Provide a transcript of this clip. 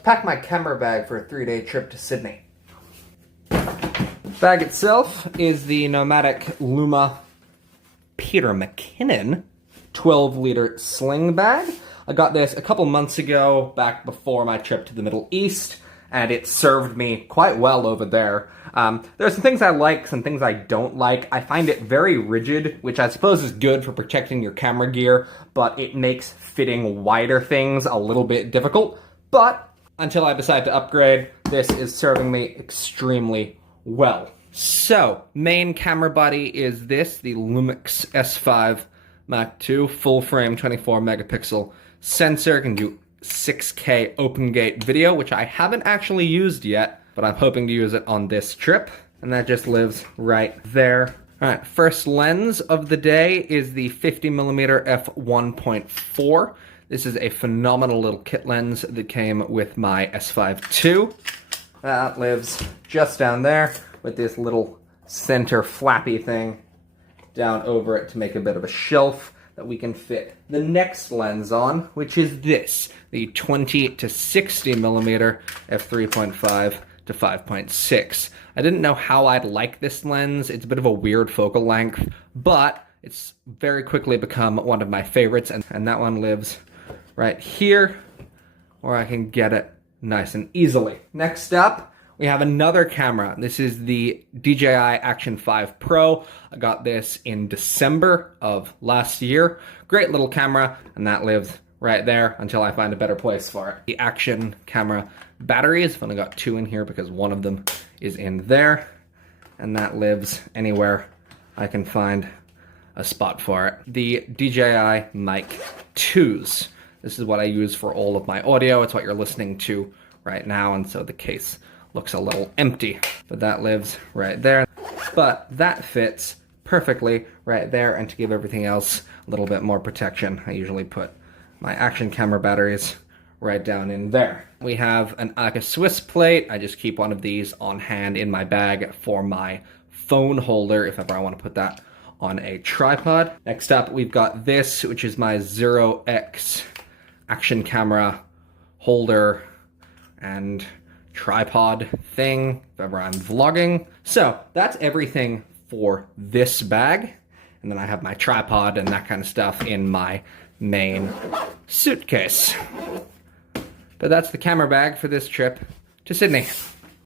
to pack my camera bag for a 3-day trip to Sydney. Bag itself is the Nomadic Luma Peter McKinnon 12-liter sling bag. I got this a couple months ago, back before my trip to the Middle East, and it served me quite well over there. There are some things I like, some things I don't like. I find it very rigid, which I suppose is good for protecting your camera gear, but it makes fitting wider things a little bit difficult. But until I decide to upgrade, this is serving me extremely well. So, main camera body is this, the Lumix S5 Mark II, full frame 24 megapixel sensor, can do 6K open gate video, which I haven't actually used yet, but I'm hoping to use it on this trip, and that just lives right there. Alright, first lens of the day is the 50mm f1.4. This is a phenomenal little kit lens that came with my S5 II. That lives just down there with this little center flappy thing down over it to make a bit of a shelf that we can fit the next lens on, which is this, the 20 to 60mm f3.5 to 5.6. I didn't know how I'd like this lens. It's a bit of a weird focal length, but it's very quickly become one of my favorites, and that one lives right here, where I can get it nice and easily. Next up, we have another camera. This is the DJI Action 5 Pro. I got this in December of last year. Great little camera, and that lives right there until I find a better place for it. The Action camera batteries, I've only got 2 in here because one of them is in there, and that lives anywhere I can find a spot for it. The DJI Mic 2s. This is what I use for all of my audio. It's what you're listening to right now, and so the case looks a little empty, but that lives right there. But that fits perfectly right there, and to give everything else a little bit more protection, I usually put my Action camera batteries right down in there. We have like a Swiss plate. I just keep one of these on hand in my bag for my phone holder if ever I want to put that on a tripod. Next up, we've got this, which is my Zero X Action camera holder and tripod thing if ever I'm vlogging. So that's everything for this bag, and then I have my tripod and that kind of stuff in my main suitcase. But that's the camera bag for this trip to Sydney.